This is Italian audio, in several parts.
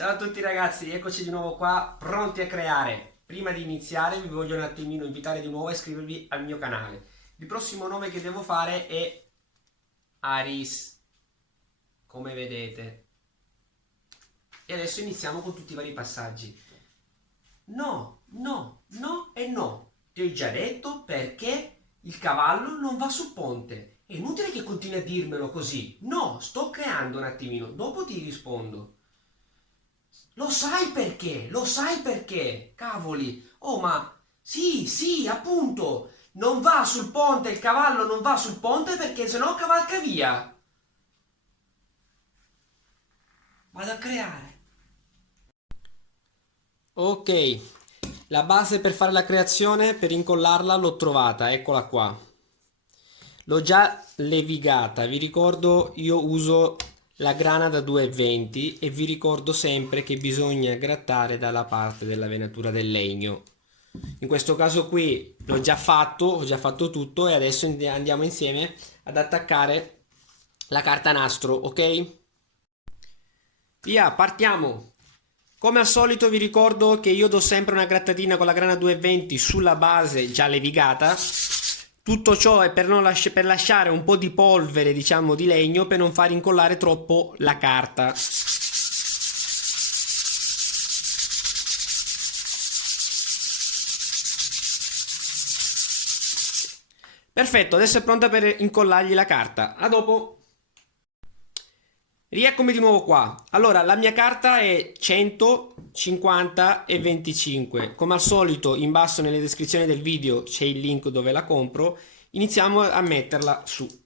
Ciao a tutti ragazzi, eccoci di nuovo qua, pronti a creare. Prima di iniziare vi voglio un attimino invitare di nuovo a iscrivervi al mio canale. Il prossimo nome che devo fare è Aris, come vedete. E adesso iniziamo con tutti i vari passaggi. No, no, no e no. Ti ho già detto perché il cavallo non va sul ponte. È inutile che continui a dirmelo così. No, sto creando un attimino, dopo ti rispondo. Lo sai perché? Lo sai perché? Cavoli. Oh, ma sì, sì, appunto. Non va sul ponte, il cavallo non va sul ponte perché sennò cavalca via. Vado a creare. Ok, la base per fare la creazione, per incollarla, l'ho trovata, eccola qua. L'ho già levigata, vi ricordo io uso la grana da 2,20 e vi ricordo sempre che bisogna grattare dalla parte della venatura del legno. In questo caso qui l'ho già fatto, ho già fatto tutto e adesso andiamo insieme ad attaccare la carta nastro, ok? Via, partiamo! Come al solito vi ricordo che io do sempre una grattatina con la grana 220 sulla base già levigata. Tutto ciò è per lasciare un po' di polvere, diciamo, di legno per non far incollare troppo la carta. Perfetto, adesso è pronta per incollargli la carta. A dopo! Rieccomi di nuovo qua. Allora, la mia carta è 100, 50 e 25. Come al solito, in basso nelle descrizioni del video c'è il link dove la compro. Iniziamo a metterla su.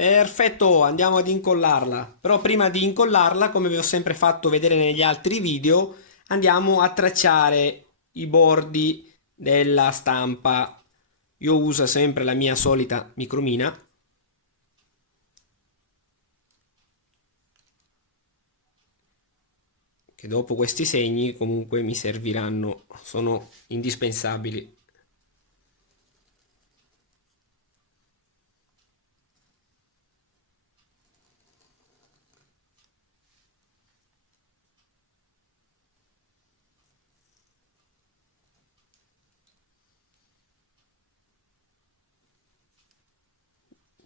Perfetto, andiamo ad incollarla. Però prima di incollarla, come vi ho sempre fatto vedere negli altri video, andiamo a tracciare i bordi della stampa. Io uso sempre la mia solita micromina. Che dopo questi segni comunque mi serviranno, sono indispensabili.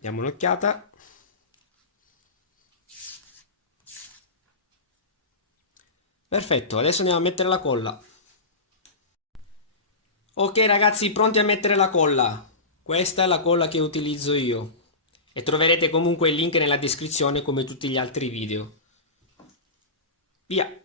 Diamo un'occhiata. Perfetto, adesso andiamo a mettere la colla. Ok ragazzi, pronti a mettere la colla. Questa è la colla che utilizzo io. E troverete comunque il link nella descrizione come tutti gli altri video. Via!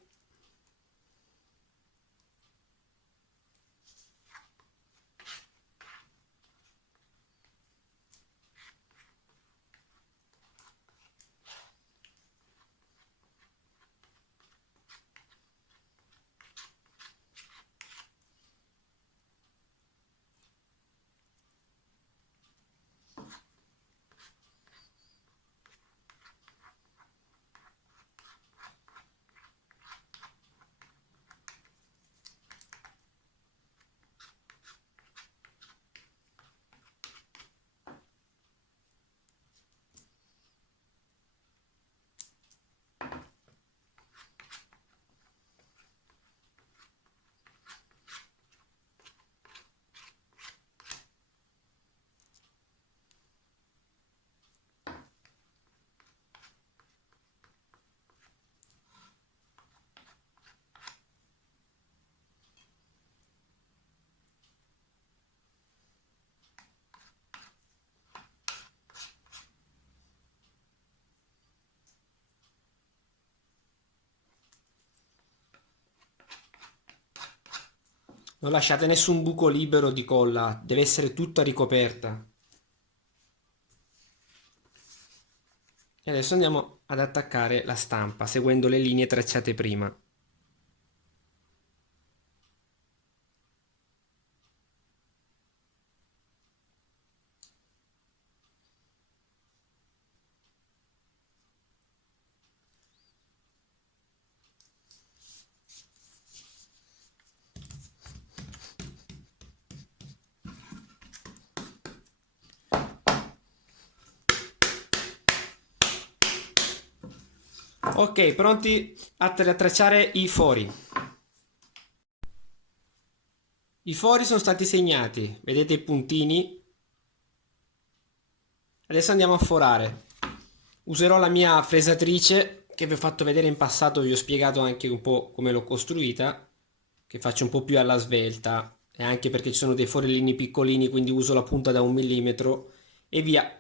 Non lasciate nessun buco libero di colla, deve essere tutta ricoperta. E adesso andiamo ad attaccare la stampa seguendo le linee tracciate prima. Ok, pronti a tracciare i fori. I fori sono stati segnati, vedete i puntini? Adesso andiamo a forare. Userò la mia fresatrice che vi ho fatto vedere in passato, vi ho spiegato anche un po' come l'ho costruita, che faccio un po' più alla svelta e anche perché ci sono dei forellini piccolini, quindi uso la punta da 1 mm e via.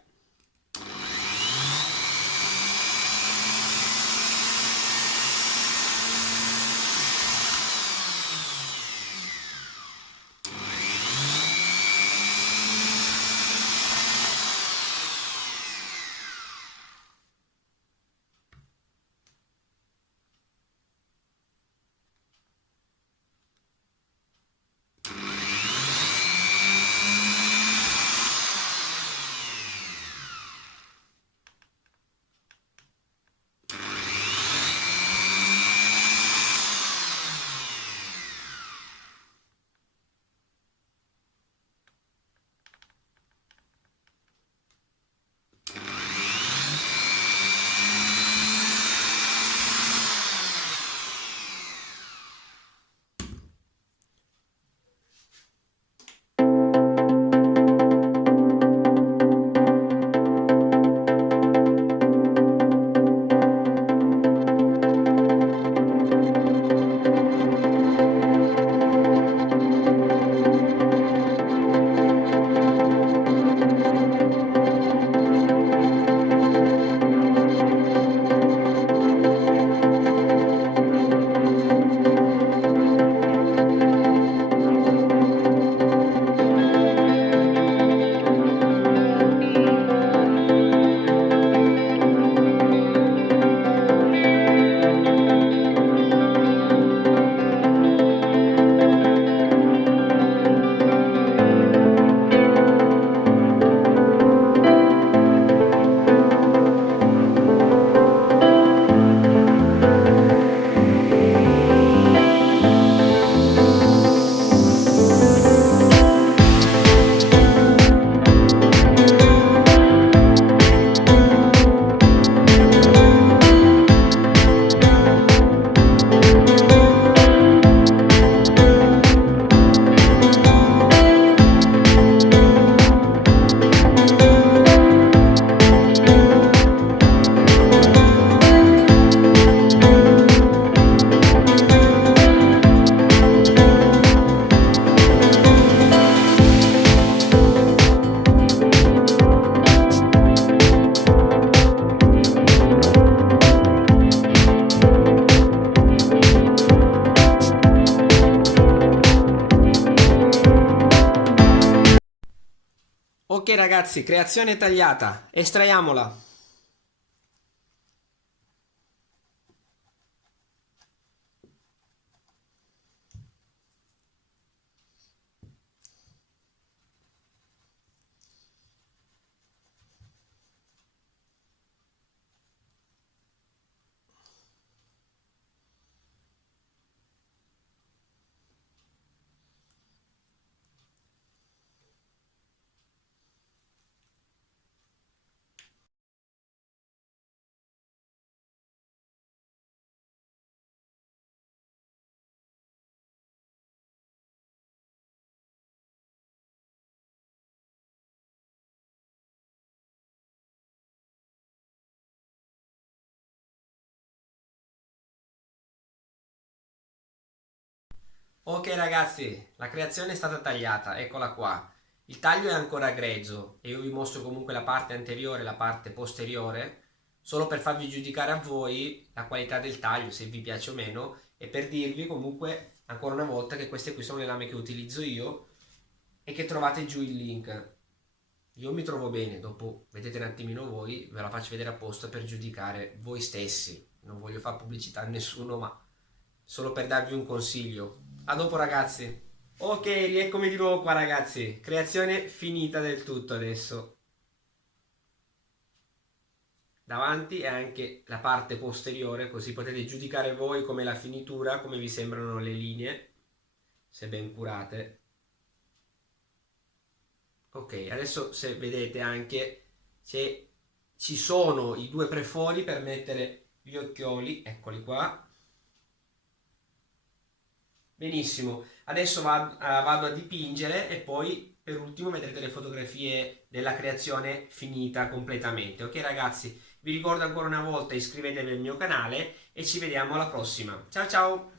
Ok ragazzi, creazione tagliata, estraiamola. Ok ragazzi, la creazione è stata tagliata, eccola qua. Il taglio è ancora grezzo e io vi mostro comunque la parte anteriore e la parte posteriore, solo per farvi giudicare a voi la qualità del taglio, se vi piace o meno, e per dirvi comunque ancora una volta che queste qui sono le lame che utilizzo io e che trovate giù il link. Io mi trovo bene, dopo vedete un attimino voi, ve la faccio vedere apposta per giudicare voi stessi. Non voglio fare pubblicità a nessuno, ma solo per darvi un consiglio. A dopo ragazzi. Ok, rieccomi di nuovo qua ragazzi. Creazione finita del tutto adesso. Davanti e anche la parte posteriore, così potete giudicare voi come la finitura, come vi sembrano le linee, se ben curate. Ok, adesso se vedete anche ci sono i due prefori per mettere gli occhioli, eccoli qua. Benissimo, adesso vado a dipingere e poi per ultimo vedrete le fotografie della creazione finita completamente. Ok ragazzi, vi ricordo ancora una volta iscrivetevi al mio canale e ci vediamo alla prossima. Ciao ciao!